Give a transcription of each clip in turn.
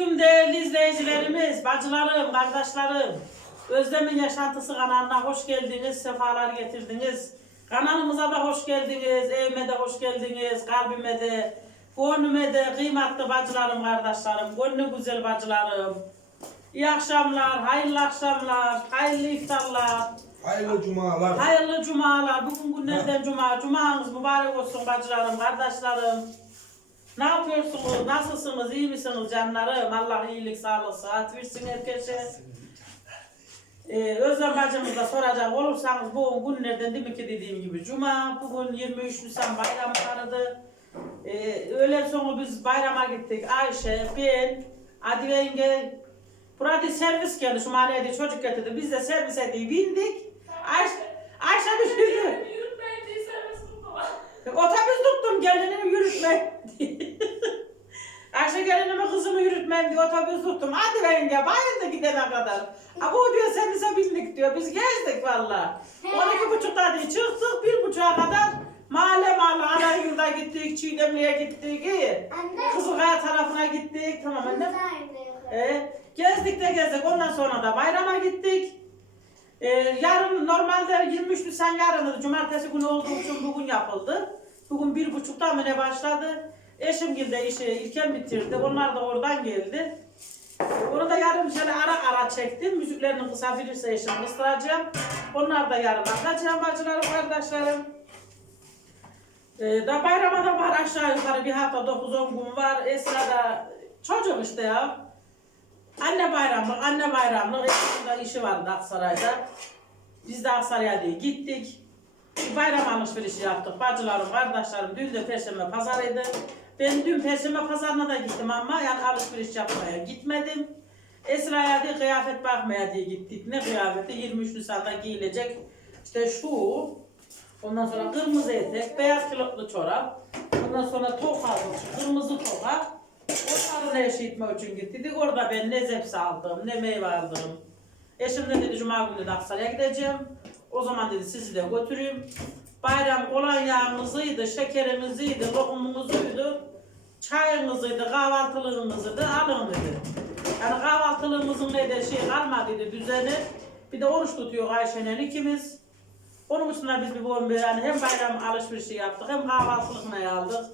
Selamünaleyküm değerli izleyicilerimiz, bacılarım, kardeşlerim. Özlem'in Yaşantısı kanalına hoş geldiniz, sefalar getirdiniz. Kanalımıza da hoş geldiniz, evime de hoş geldiniz, kalbime de, gönlüme de, kıymetli bacılarım, kardeşlerim, gönlü güzel bacılarım. İyi akşamlar, hayırlı akşamlar, hayırlı iftarlar, Hayırlı cumalar. hayırlı cumalar. Bugün günlerden cuma, cumanız mübarek olsun bacılarım, kardeşlerim. Ne yapıyorsunuz? Nasılsınız? İyi misiniz canlarım? Allah iyilik, sağlık, sıhhat versin herkese. Ee, Özlem bacımıza soracak olursanız bu günlerden demek ki dediğim gibi Cuma, bugün 23 Nisan bayramı vardı. Ee, öğlen sonu biz bayrama gittik. Ayşe, ben, Adive yenge, burada servis geldi. Şu mahallede çocuk getirdi. Biz de servise diye bindik. Ayşe, Ayşe bir şey. Otobüs tuttum gelinimi yürütme. Ayşe gelinimi kızımı yürütmem diye otobüs tuttum. Hadi ben ya bayıldı gidene kadar. Ha bu diyor sen bize bindik diyor. Biz gezdik valla. 12 buçukta diye çıktık bir buçuğa kadar. Mahalle mahalle Anayur'da gittik, Çiğdemli'ye gittik. iyi. Anne. Kızılkaya tarafına gittik. Tamam annem. Anne. Ee, gezdik de gezdik. Ondan sonra da bayrama gittik. Ee, yarın normalde 23 Nisan yarındı. Cumartesi günü olduğu için bugün yapıldı. Bugün bir buçukta mı ne başladı? Eşim de işi ilken bitirdi. Onlar da oradan geldi. Onu da yarın şöyle ara ara çektim. Müziklerini kısa bilirse eşim kıstıracağım. Onlar da yarın atacağım bacılarım, kardeşlerim. Ee, da bayrama da var aşağı yukarı bir hafta 9-10 gün var. Esra da çocuk işte ya. Anne bayramlık, anne. Esra'nın da işi vardı Aksaray'da. Biz de Aksaray'a diye gittik. Bayram alışverişi yaptık. Bacılarım, kardeşlerim dün de Perşembe pazarıydı. Ben dün Perşembe pazarına da gittim ama yani alışveriş yapmaya gitmedim. Esra'ya diye kıyafet bakmaya diye gittik. Ne kıyafeti? 23 Nisan'da giyilecek. İşte şu. Ondan sonra kırmızı etek, beyaz kilotlu çorap. Ondan sonra toka, kırmızı toka. Onları ne şey etmek için gittik. Orada ben ne zepsi aldım, ne meyve aldım. Eşim de dedi Cuma günü de Aksaray'a gideceğim. O zaman dedi sizi de götüreyim. Bayram olan yağımızıydı, şekerimiziydi, lokumumuzuydu. Çayımızıydı, kahvaltılığımızıydı, alın dedi. Yani kahvaltılığımızın ne de şey kalmadıydı düzeni. Bir de oruç tutuyor Ayşe'yle ikimiz. Onun için biz bir bombe yani hem bayram alışverişi yaptık hem kahvaltılıkla aldık.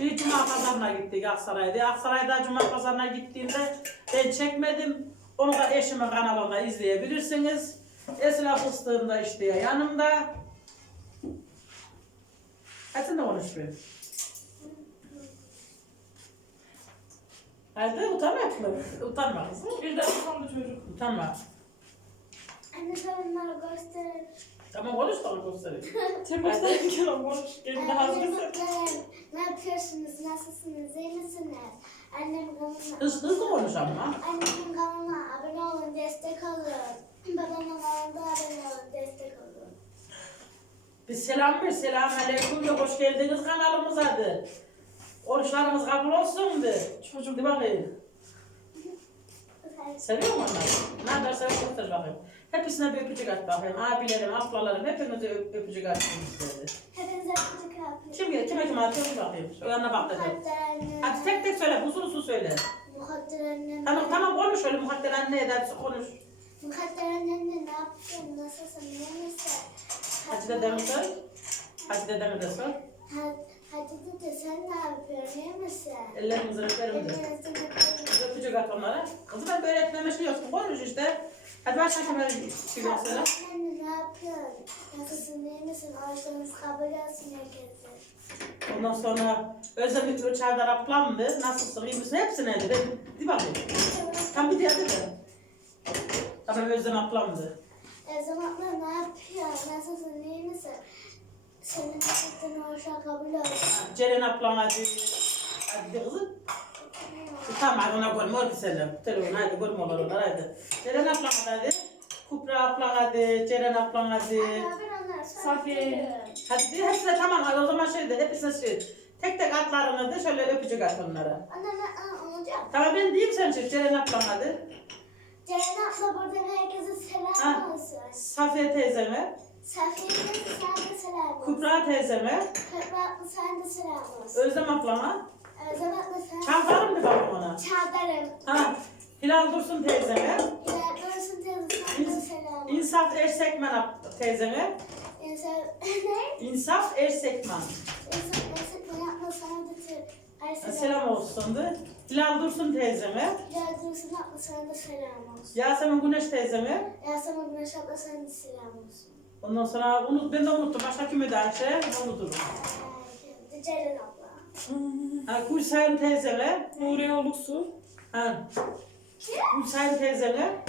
Bir cuma pazarına gittik Aksaray'da. Aksaray'da cuma pazarına gittiğimde ben çekmedim. Onu da eşimin kanalında izleyebilirsiniz. Esra fıstığım da işte yanımda. Hadi de konuş bir. Hadi utanma mı? Utanma kızım. Bir de utandı çocuk. Utanma. Anne sen onları göster. Tamam konuş onu göstereyim. Tepemizden bir kere konuş. Hazırsa. Annemler, ne yapıyorsunuz? Nasılsınız? İyi misiniz? Annemin kanalına, Hız, hızlı konuş ama. annemin kanalına abone olun, destek olun. Babamın kanalına abone olun, destek olun. Bir selam ver, selam aleyküm de hoş geldiniz kanalımıza de. Oruçlarımız kabul olsun de. Çocuk. De bakayım. Seviyor musun onları? Ne dersen göster bakayım. Hepsine bir öpücük at bakayım. Abilerim, ablalarım hepinize öp, öpücük atın istedi. Hepinize küçük yapayım. Kim, kime kim atıyor bir bakayım. Yanına bak da. Mukadder anne. Hadi tek tek söyle, usul usul söyle. Mukadder annem. Tamam tamam konuş öyle muhadder anne eder konuş. Mukadder annemle ne yaptın? Nasılsın? İyi misin? Hacı dedemi sor. Hacı dedemi de sor. Ha- Hadi dede sen ne yapıyorsun? İyi misin? Ellerimizi öperim de. Öpüyorum. Öpücük at onlara. Kızım ben böyle etmeme şey yoksun. Konuş işte. Hadi başla şöyle bir şey göster. Anne ne yapıyorsun? Nasılsın? İyi misin? Oruçlarınız kabul olsun herkese. Ondan sonra Özlem bir çaylar ablamdı. Nasılsın, iyi misin? Hepsine dedi. Di bakayım. Tam bir diye dedi. Tamam Özlem ablamdı. Ezem abla ne yapıyorsun? Nasılsın? İyi misin? Senin nasılsın? Oruçlar kabul olsun. Ceren ablam hadi. Hadi de kızım. Tamam hadi ona görme ki seni. Telefonu hadi görme olur onlar hadi. Ceren ablam hadi. Kupra ablam hadi. Ceren ablam hadi. Safiye. Hadi hepsine tamam hadi o zaman şey de hepsine şey. Tek tek atlarını da şöyle öpücük at onlara. Anne ben olacak. Tamam ben diyeyim sen şey. Ceren ablam hadi. Ceren abla buradan herkese selam Ha. olsun. Safiye teyzeme. Safiye teyze sen de selam olsun. Kupra teyzeme. Kırma abla sen de selam olsun. Özlem ablama. Abla Çantarım bir bakım ona. Çağdarım. Ha, Hilal Dursun teyzene. İlerliyorsun teyze sana da selam. İnsaf Ersekman teyzene. İnsan ne? İnsaf Ersekman. İnsan nasıl bunu yapma sana da ay selam, olsun de. Hilal Dursun teyzeme. İlerliyorsun yapma sana da selam olsun. Yasemin Güneş teyzeme. Yasemin Güneş abla sana da selam olsun. Ondan sonra unut, ben de unuttum. Başka kime de Ayşe unuturum. Ee, Ceren abla. Ha, Gülsayın teyzeme. Nuriye Ulusu. Ha. Gülsayın teyzeme.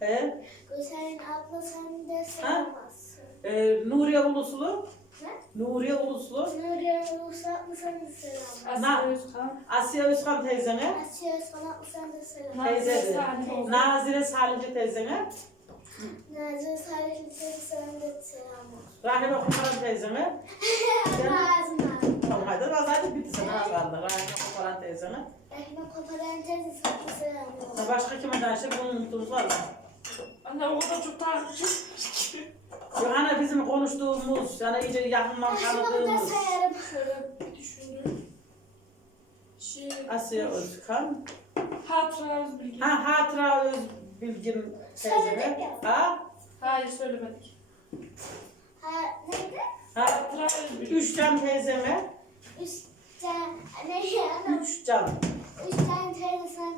Sen, He. Gülseren abla sana da selam olsun. E, Nuriye Uluslu. Ne? Nuriye Uluslu. Nuriye Ulusu abla selam olsun. Na- Asya Özkan. Asya Özkan teyzeme. Asiye Özkan abla sana da selam olsun. Teyze de. Nazire Salimci teyzeme. Nazlı Salih'in teyze sana da selam olsun. Rahime Kumparan teyzeme. Lazım. Tamam hadi razaydı bitti sana. Rahime Kumparan teyzeme. Ekmek koparan teyze sana da selam Ha, olsun. Başka kime de Ayşe bunu unuttuğumuz var mı? Anne o kadar çok takipçi. Yohana bizim konuştuğumuz, yani iyice yakından da tanıdığımız sayarım. Şöyle bir düşündüm. Şey, Asya Özkan. Hatıra Özbilgi. Ha Hatıra Özbilgin teyzeme. Ha? Hayır söylemedik. Ha neydi? Ha Hatıra Özbilgi. Üçcan teyzeme. Üç tane ne ya? Üçcan. Üç tane teyze selam.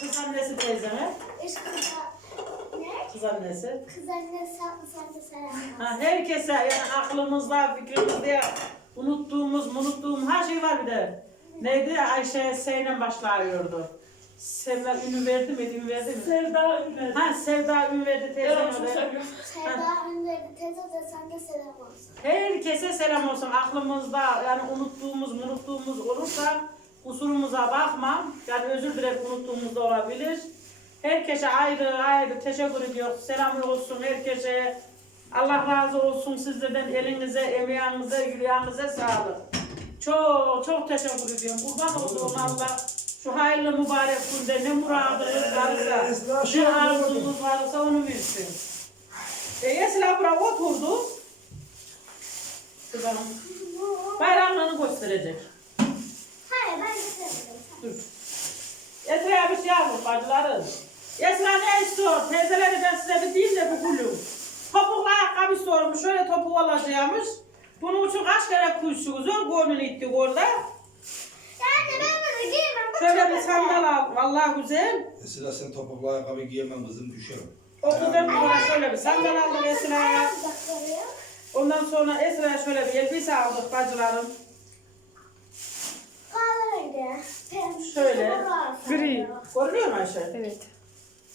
Kız annesi teyzeme. Üç kız ne? Kız annesi. Kız anne sana sana da selam. Ha, herkese yani aklımızda, fikrimizde unuttuğumuz, unuttuğum her şey var bir de. Neydi? Ayşe Seynen başlıyordu. Sevda ünü verdi mi? Ünü verdi mi? Sevda Ünver. Ha Sevda ünü verdi Ben onu çok de. seviyorum. Sevda Ünver'de teyze de sana da selam olsun. Herkese selam olsun. Aklımızda yani unuttuğumuz, unuttuğumuz olursa kusurumuza bakmam. Yani özür dilerim unuttuğumuz da olabilir. Herkese ayrı ayrı teşekkür ediyoruz. Selam olsun herkese. Allah razı olsun sizlerden elinize, emeğinize, yüreğinize sağlık. Çok çok teşekkür ediyorum. Kurban olduğum Allah şu hayırlı mübarek günde ne muradınız varsa, ne arzunuz varsa onu versin. E, Esra buraya oturdu. Kız hanım. Bayramlarını gösterecek. Hayır ben sevmiyorum. Dur. Esra'ya bir şey almış bacıları. Esra ne istiyor? Teyzeleri ben size bir diyeyim de bu gülüm. Topuklu ayakkabı istiyormuş. Şöyle topuk olacakmış. Bunun için kaç kere kuyuşuğuz. Zor gönlünü ittik orada. Yani ben Şöyle bir sandal al. Vallahi güzel. Esra sen topuklu ayakkabı giyemem kızım düşerim. 34 lira şöyle bir sandal aldık Esra'ya. Ondan sonra Esra'ya şöyle bir elbise aldık bacılarım. Kahverengi. Pembe. Şöyle. Gri. Görünüyor mu Ayşe? Evet.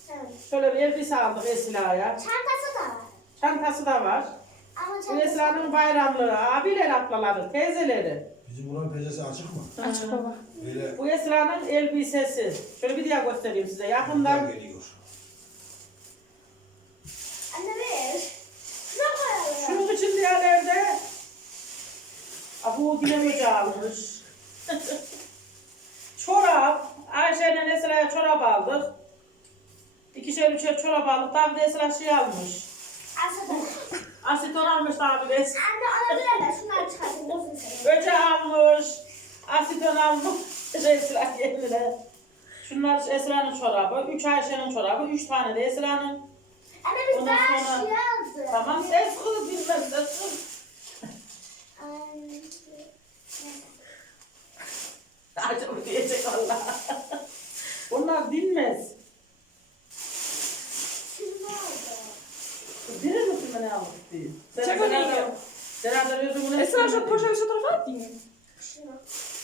Evet. Şöyle bir elbise aldık Esra'ya. Çantası da var. Çantası da var. Ama çantası Esra'nın bayramları, abiler ablaları, teyzeleri. Bizim buranın pencesi açık mı? Aç baba. Böyle Bu Esra'nın elbisesi. Şöyle bir daha göstereyim size yakından. geliyor. Anne ver. Şuna koyalım. Şunun için diğerlerde Abu Dilemoca almış. çorap. Ayşe'nin Esra'ya çorap aldık. İkişer üçer çorap aldık. Tabi de Esra şey almış. Aslında. Aseton almış. Esra. Anne alabilirler. Şunları çıkartın. Dursun sen. Böce almış. Aseton almış. Esra kendine. Şunlar Esra'nın çorabı. Üç Ayşe'nin çorabı. Üç tane de Esra'nın. Anne biz Ondan daha sonra- şey aldık. Tamam ses kız bilmem ses kız. Acaba diyecek valla. Onlar bilmez. Şimdi oldu. Bilir diye. Çek onu iyi. Beraber yüzümüne Esra şu poşeti şu tarafa at diyeyim. Şunu.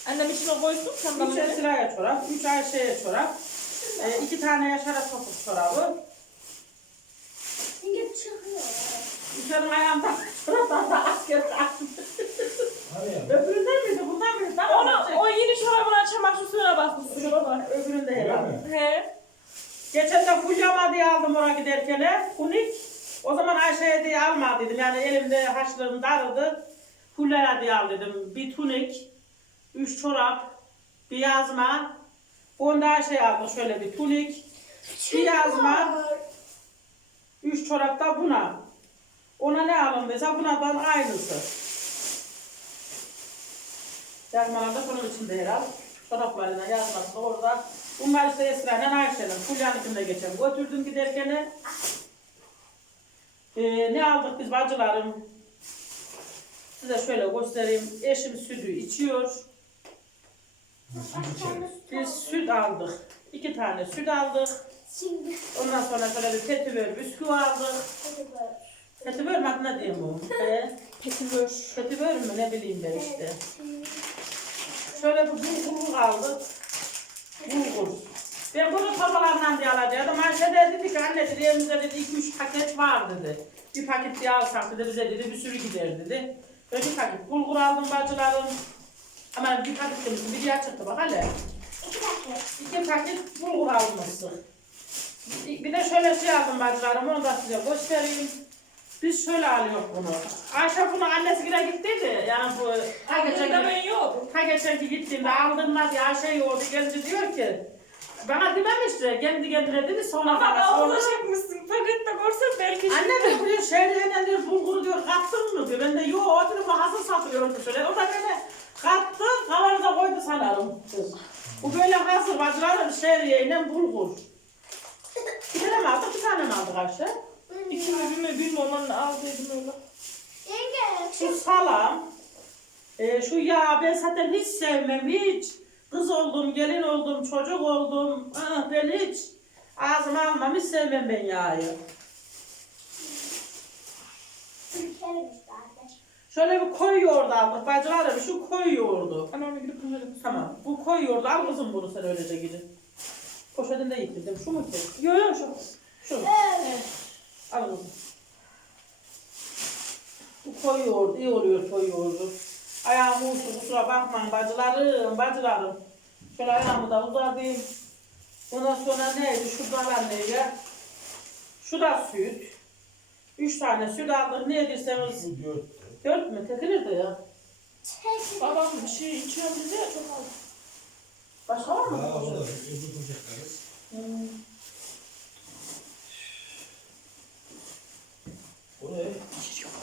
Annem içine koysun sen Üç bana. Esra'ya çorap, üç Ayşe'ye çorap, e, iki tane Yaşar'a topuk çorabı, Şimdi çıkıyor. üçerin ayağında çoraptan da asker? Öbüründen miydi, bundan mıydı? Tamam, Onu, o yeni çorabına çamaşır suyuna basmışsın. Şuna bak. Öbüründe herhalde. He. Geçen de fulyama diye aldım oraya giderken. Unik. O zaman Ayşe'ye diye alma dedim. Yani elimde haşlığım darıldı. Fulyaya diye al dedim. Bir tunik, üç çorap, bir yazma. Onda Ayşe'ye aldım şöyle bir tunik, bir yazma, üç çorap da buna. Ona ne alındıysa bunadan aynısı. Yazmalar da bunun içinde herhalde. çoraplarına yazması orada. Bunlar işte Esra'yla Ayşe'nin. Fulya'nınkini de geçen götürdüm giderken. Ee, ne aldık biz bacılarım? Size şöyle göstereyim. Eşim sütü içiyor. Biz süt aldık. İki tane süt aldık. Şimdi Ondan sonra şöyle bir petibör bisküvi aldık. Petibör mü ne diyeyim bu? Petibör. petibör mü ne bileyim ben işte. Şöyle bir bulgur aldık. Bulgur. Ben bunu torbalarından diye alacaktım. Ayşe de dedi ki anne dedi elimizde dedi iki üç paket var dedi. Bir paket diye alsak dedi bize dedi bir sürü gider dedi. Ben bir paket bulgur aldım bacılarım. Ama bir paket demiştim bir diğer çıktı bak hele. İki dakika. İki paket bulgur almıştık. Bir de şöyle şey aldım bacılarım onu da size göstereyim. Biz şöyle alıyoruz bunu. Ayşe bunu annesi gire gittiydi. Yani bu ha geçen Geçen gün- ben yiyordum. Ha geçenki gittiğimde aldırma diye Ayşe yoğurdu gelince diyor ki bana dememişti kendi kendine dedi sonra Ama bana sonra ağzına çekmişsin. Pakette görsen belki Anne de diyor şehriyeyle diyor bulguru diyor kattın mı diyor. Ben de yo o diyor bu hazır satıyordu şöyle. O da beni kattı kavanoza koydu sanırım. Bu böyle hazır bacılarım şehriyeyle bulgur. Bir tane mi aldık bir tane mi aldık Ayşe? İki mi bir mi bilmiyorum onu aldıydım öyle. Yenge, Şu salam, e, şu yağ ben zaten hiç sevmem hiç. Kız oldum, gelin oldum, çocuk oldum. Ah, ben hiç ağzıma almam, hiç sevmem ben yağı. Şöyle bir koyu yoğurdu aldık bacılarım, şu koyu yoğurdu. Anneanne gidip bunları Tamam, bu koyu yoğurdu al kızım bunu sen öylece gidin. Poşetinde yitirdim, şu mu ki? Yok yok şu. Şu, Evet. al kızım. Bu koyu yoğurdu, iyi oluyor koyu yoğurdu. Ayağım uğursu, kusura bakmayın bacılarım, bacılarım. Şöyle ayağımı da uzatayım. Ondan sonra neydi? Şu kalan neydi? Şu da süt. Üç tane süt aldık. Ne yedirseniz Bu dört. dört mü? Tekilir de ya. Babam bir şey içiyor bize çok aldı. Başka var mı? Ha o da öbür poşetleriz. Hmm. O ne?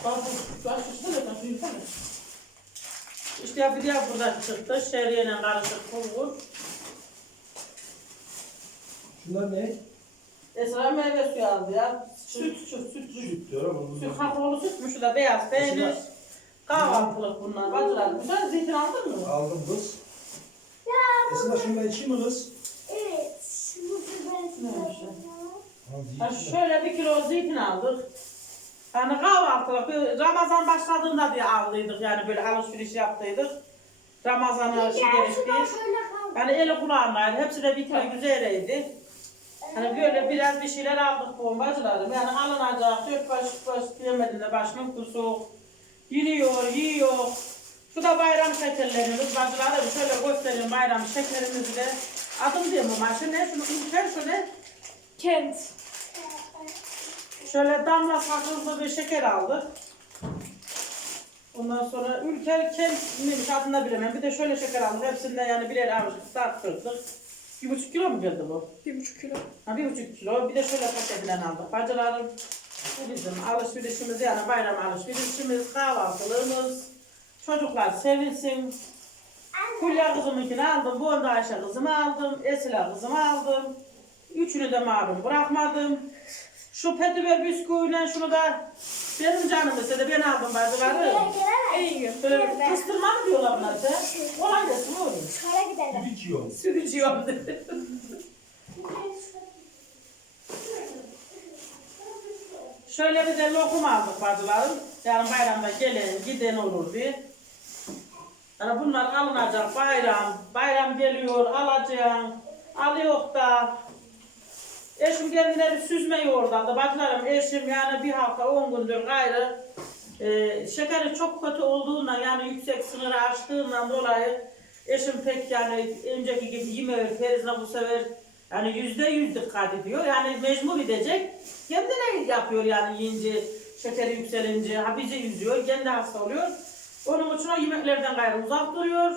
Bak bu baş üstüne de taşı yukarı. Bir diğer buradan çıktı. Şehriyeyle karışık bulgur. Şunlar ne? Esra meyve suyu aldı ya. Süt, süt, süt, süt. Süt diyor ama bunlar. Süt kakaolu sütmüş. Şu da beyaz peynir. Esra. Kahvaltılık bunlar. Bacılar. Güzel zeytin aldın mı? Aldım kız. Ya bu. Esma şundan içeyim mi kız? Evet. Bu ben size. Ha, şöyle bir kilo zeytin aldık. Hani kahvaltılık, bir Ramazan başladığında diye aldıydık yani böyle alışveriş yaptıydık. Ramazan'a şey Gel gerekti. şuradan şöyle kal. Yani eli kulağındaydı, hepsi de bir kilo güzeleydi. Hani böyle biraz bir şeyler aldık bombacılarım. Yani alınacak, dört baş baş diyemedim de başımın kusuk. Yiniyor, yiyor. Şu da bayram şekerlerimiz. Bacılarım şöyle göstereyim bayram şekerimizi de. Adım diyeyim ama şu ne? Şunu şu ne? Kent. Şöyle damla sakızlı bir şeker aldık. Ondan sonra ülker kendiymiş adını bilemem. Bir de şöyle şeker aldık. Hepsinde yani birer avuç tarttırdık. Bir buçuk kilo mu geldi bu? Bir buçuk kilo. Ha bir buçuk kilo. Bir de şöyle paketinden aldık. Bacılarım bu bizim alışverişimiz yani bayram alışverişimiz, kahvaltılığımız. Çocuklar sevinsin. Fulya kızımınkini aldım. Bu onda Ayşe kızımı aldım. Esila kızımı aldım. Üçünü de malum bırakmadım. Şu petibör bisküviyle şunu da benim canım istedi. Ben aldım. Buraya gelemez. İyi gün. Böyle kıstırma mı diyorlar buna sen? Kolay gelsin oğlum. Şöyle gidelim. İçiyorum dedi. Şöyle bir de lokum aldık bacılarım. Yani bayramda gelen giden olur diye. Yani bunlar alınacak bayram. Bayram geliyor alacağım. Alıyor da. Eşim kendine bir süzme yoğurdu aldı. Bacılarım eşim yani bir hafta on gündür gayrı. e, şekeri çok kötü olduğundan yani yüksek sınırı aştığından dolayı eşim pek yani önceki gibi yemiyor. Feriz'le bu sefer yani yüzde yüz dikkat ediyor. Yani mecbur edecek. Kendine yapıyor yani yiyince şekeri yükselince. Ha bizi yüzüyor. Kendi hasta oluyor. Onun için o yemeklerden gayrı uzak duruyor.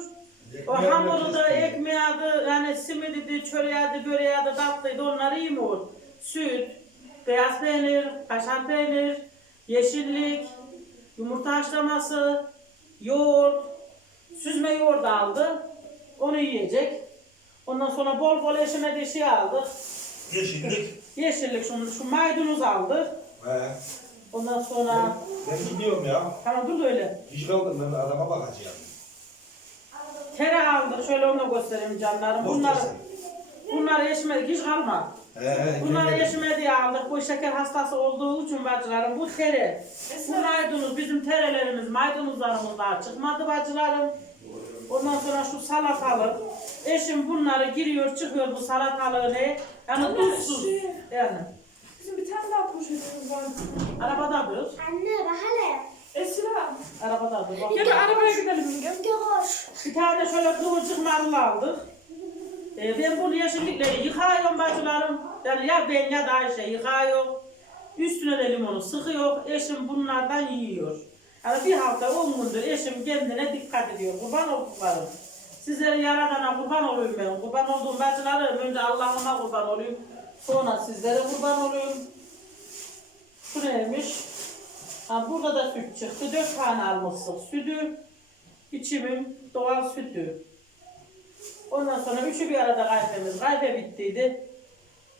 O hamuru da ekmeği adı, yani simidiydi, çöreğiydi, böreğiydi, tatlıydı onları yemiyor. Süt, beyaz peynir, kaşar peynir, yeşillik, yumurta haşlaması, yoğurt, süzme yoğurt aldı. Onu yiyecek. Ondan sonra bol bol eşime de şey aldık. Yeşillik. Yeşillik, şu, şu maydanoz aldık. He. Ondan sonra... Ben gidiyorum ya. Tamam dur da öyle. Kaldım ben adama bakacağım. Tere aldık. Şöyle onu da göstereyim canlarım. Bunlar, bunlar eşime hiç kalma. He he. Bunları yemin eşime diye aldık. Bu şeker hastası olduğu için bacılarım. Bu tere. Bu maydanoz. Bizim terelerimiz, maydanozlarımız daha çıkmadı bacılarım. Ondan sonra şu salatalık. Eşim bunları giriyor çıkıyor bu salatalığı ne? Yani tuzsuz. Yani. Bizim bir tane daha poşetimiz vardı. Arabada dur. Anne bak hele. Esra. Arabada dur. Bak. Gel bir arabaya gidelim gel. Göğüş. Bir tane şöyle kıvırcık marul aldık. Ee, ben bunu yeşillikle yıkıyorum bacılarım. Yani ya ben ya da Ayşe yıkıyor. Üstüne de limonu sıkıyor. Eşim bunlardan yiyor. Yani bir hafta on gündür eşim kendine dikkat ediyor. Kurban olduklarım. Sizlerin yaradana kurban olayım ben. Kurban olduğum bacılarım. Önce Allah'ıma kurban olayım. Sonra sizlere kurban olayım. Şu neymiş? Ha, burada da süt çıktı. Dört tane almıştık sütü. İçimin doğal sütü. Ondan sonra üçü bir arada kahvemiz. Kahve bittiydi.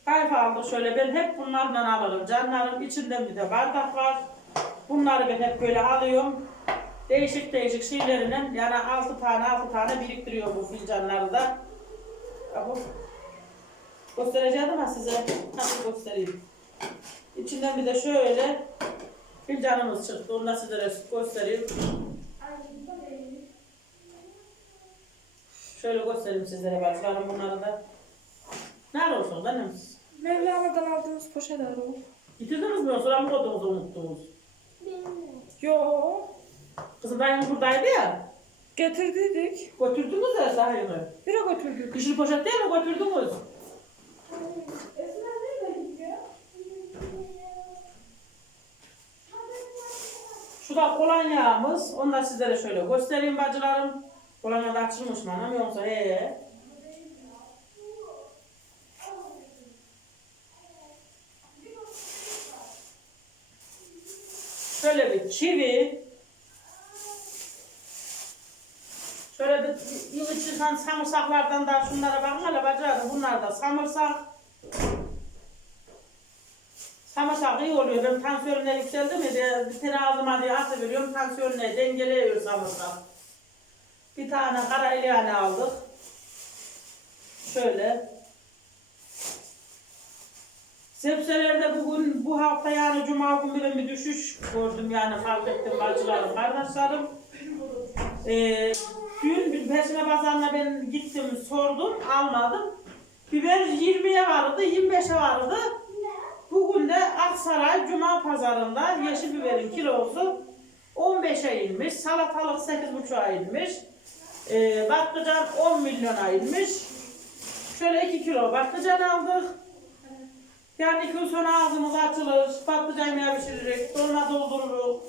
Kahve aldık şöyle. Ben hep bunlardan alırım. Canlarım içinden bir de bardak var. Bunları ben hep böyle alıyorum. Değişik değişik şeylerinden yani altı tane altı tane biriktiriyor bu fincanları da. Ya bu göstereceğim ama size nasıl göstereyim. İçinden bir de şöyle fincanımız çıktı. Onu da sizlere göstereyim. Şöyle göstereyim sizlere bacılarım bunları da. Olsunuz annem siz? Mevlana'dan aldığımız poşetler o. Getirdiniz mi yoksa mı koydunuz unuttunuz? Yo. Kızım dayım buradaydı ya. Getirdiydik. Götürdünüz ya sahimi. Bire götürdük. Kışlı poşet değil mi götürdünüz? Esra nerede gidiyor? Şu da kolonyamız. Onu da sizlere şöyle göstereyim bacılarım. Kolonya da açılmış mı anam yoksa ee. Şöyle bir çivi. Şöyle bir yılı çıkan samırsaklardan da şunlara bakın hele bacılarım. Bunlar da samırsak. Samırsak iyi oluyor. Benim tansiyonum yükseldi mi diye bir tane ağzıma diye atı veriyorum. Tansiyonunu dengeliyor samırsak. Bir tane kara ilyane aldık. Şöyle. Sebzelerde bugün bu hafta yani cuma günü bir düşüş gördüm yani fark ettim bacılarım, kardeşlerim. Ee, dün bir Perşembe pazarına ben gittim sordum almadım. Biber 20'ye vardı 25'e vardı. Bugün de Aksaray Cuma pazarında yeşil biberin kilosu 15'e inmiş. Salatalık 8,5'a inmiş. Ee, patlıcan 10 milyona inmiş. Şöyle 2 kilo patlıcan aldık. Yani iki gün sonra ağzımız açılır. Patlıcan yemeği pişiririk. Dolma doldururuz.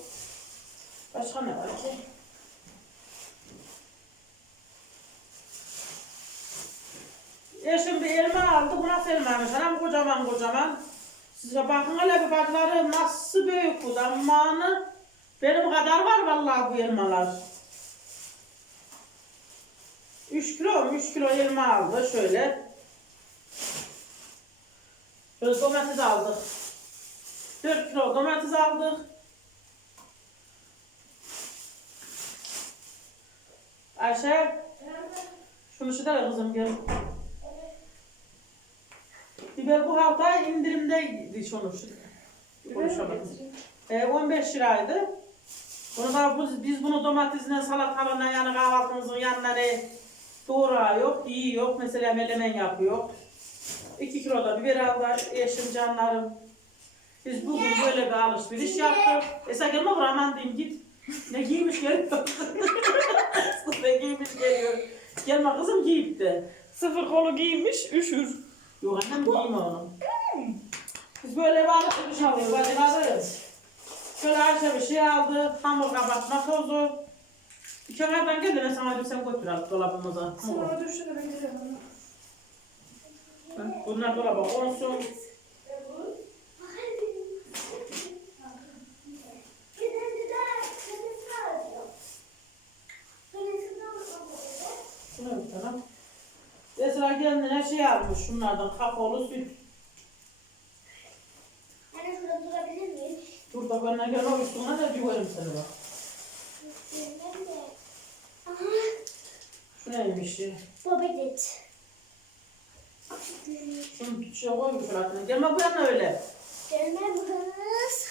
Başka ne var ki? Eşim bir elma aldı. Bu nasıl elmaymış? Anam kocaman kocaman. Size bakın hele bacıları nasıl büyük bu zamanı. Benim kadar var vallahi bu elmalar. 3 kilo mu? 3 kilo elma aldı şöyle. Şöyle domates aldık. 4 kilo domates aldık. Ayşe, şunu şu da kızım gel. Biber bu hafta indirimdeydi şunu. şu- Konuşamadım. E, 15 liraydı. Bunu da biz, biz bunu domatesine, salatalığına yani kahvaltımızın yanına ne doğru yok, iyi yok. Mesela melemen yapıyor. 2 kilo da biber aldılar eşim canlarım. Biz bugün böyle bir alışveriş yaptık. Esa gelme buraya aman diyeyim git. Ne giymiş geliyor. ne giymiş geliyor. Gelme kızım giyip de. Sıfır kolu giymiş, üşür. Yok annem giyme onu. Biz böyle bir alışveriş alıyoruz bacıları. Şöyle Ayşe bir şey aldı. Hamur kapatma tozu. Kenardan gel de ben sana bir sen götür al dolabımıza. Sonra düştü de ben gidelim. Bunlar dolaba konsun. Şunu bir tane. tane şey almış şunlardan kakaolu süt. Anne şurada durabilir miyim? Dur da bana gel o üstüne de güverim seni bak. Bilmem de. Aha. Şu neymiş ya? Bobedet. Şunu tutuşa koymuş altına. Gelme bu yana öyle. Gelmem kız.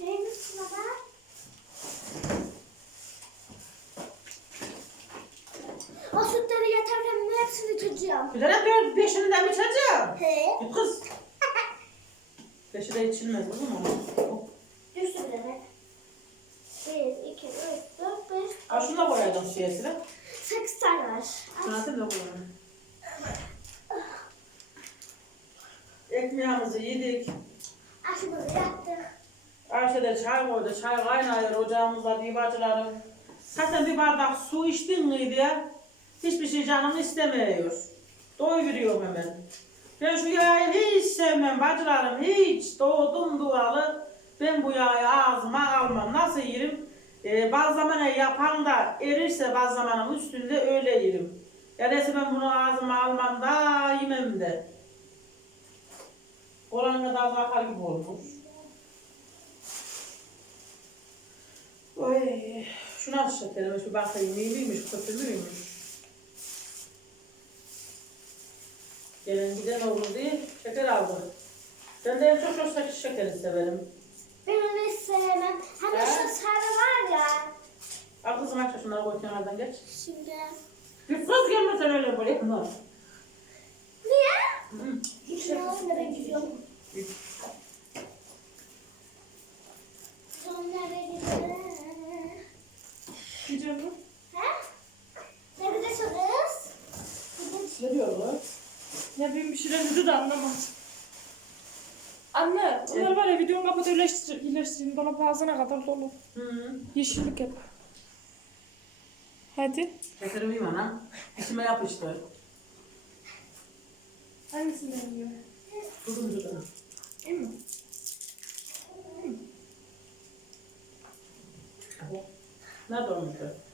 Neymiş baba? O yeterken hepsini içeceğim. Bir tane dört beşini de mi içeceğim? He? Git kız. Beşi de içilmez değil mi? Düştü mi? Bir, iki, üç, dört, beş, Al şunu da koyaydın şiyesine. sekiz tane var. Şuna da koyalım. Ekmeğimizi yedik. Aşımızı yaptık. Ayşe'de çay koydu. Çay kaynıyor ocağımızda bir bacılarım. Zaten bir bardak su içtin miydi ya? Hiçbir şey canım istemiyor. Doyuruyorum hemen. Ben şu yağı hiç sevmem bacılarım. Hiç doğdum dualı. Ben bu yağı ağzıma almam. Nasıl yerim? Ee, bazı zamana yapan da erirse bazı zamanın üstünde öyle yerim. Ya dese ben bunu ağzıma almam da yemem de. Olan kadar akar gibi olmuş. Oy, şu nasıl şekerim? Şu bakayım iyi miymiş, kötü müymüş? Gelin giden olur diye şeker aldım. Ben de en çok çok şekeri severim. Ben onu hiç sevmem. Hani He? şu sarı var ya. Al kızım aç şunları koy kenardan geç. Şimdi. Bir kız gelmesen öyle böyle bunlar. Niye? Hı. Şuna nereye gidiyorum? Son nereye gidiyorum? Gidiyor mu? He? Ne gidiyorsunuz? Ne diyor bu? Ne bileyim dedi de anlamadım. Anne, bunlar var ya videonun kapatı iyileştir, iyileştireyim. Dolap ağzına kadar dolu. Hı. Yeşillik hep. Hadi. İyi bana. İçime yapıştı. Hangisinden yiyor? Turuncudan. Değil mi? Nerede olmuş o? Bir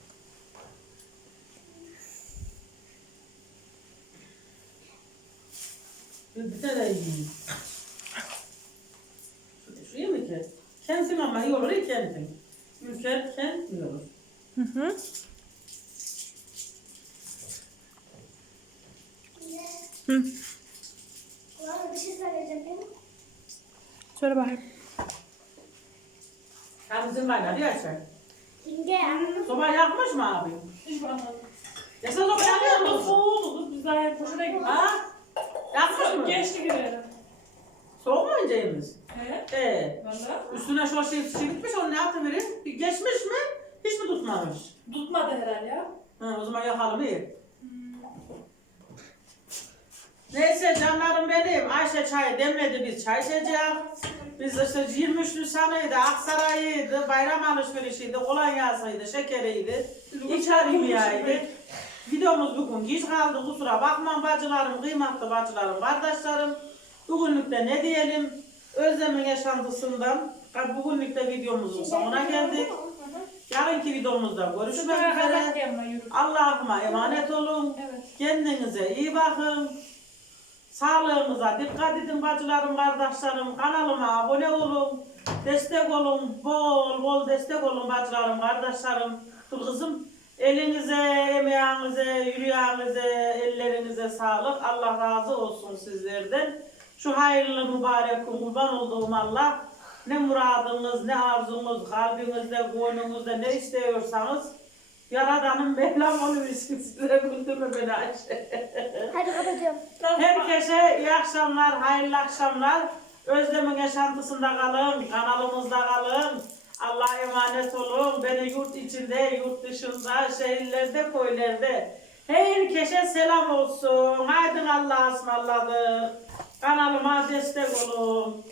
bir tane yiyeyim. Şu- mi ki? Kendim ama iyi olur ya kendim. Ülker kendim olur. Hı. Hı. Bu arada bir şey söyleyeceğim değil mi? Söyle bakayım. Kendimizin kaynadı ya sen. Yenge anladın Soba yakmış mı abi? Hiç bakmadım. Ya sen soba yakıyor Ama musun? soğudu. Biz daha hep poşete gidiyoruz. Ha? Yakmış mı? Geçti gidelim. Önceğimiz? He? Ee, Valla. üstüne şu şey, şey gitmiş onu ne atıverin? Geçmiş mi? Hiç mi tutmamış? Tutmadı herhalde ya. Ha, o zaman yakalım iyi. Neyse canlarım benim. Ayşe çayı demledi biz çay içeceğiz. Biz işte 23 Nisan'ıydı, Aksaray'ıydı, bayram alışverişiydi, kolonyasıydı, şekeriydi, içer yemeğiydi. Videomuz bugün geç kaldı kusura bakmayın bacılarım, kıymetli bacılarım, kardeşlerim. Bugünlük de ne diyelim, Özlem'in yaşantısından bugünlük de videomuzun sonuna geldik. Yarınki videomuzda görüşmek üzere. Allah'ıma emanet olun. Evet. Kendinize iyi bakın. Sağlığınıza dikkat edin bacılarım, kardeşlerim. Kanalıma abone olun. Destek olun. Bol bol destek olun bacılarım, kardeşlerim. Dur kızım. Elinize, emeğinize, yüreğinize, ellerinize sağlık. Allah razı olsun sizlerden. Şu hayırlı mübarek gün, kurban olduğum Allah ne muradınız, ne arzunuz, kalbinizde, gönlünüzde ne istiyorsanız Yaradan'ın Mevlam onu versin sizlere güldürme beni Ayşe. Hadi kapatıyorum. Herkese iyi akşamlar, hayırlı akşamlar. Özlem'in yaşantısında kalın, kanalımızda kalın. Allah'a emanet olun. Beni yurt içinde, yurt dışında, şehirlerde, köylerde. Herkese selam olsun. Haydi Allah'a ısmarladık. Kanalıma destek olun.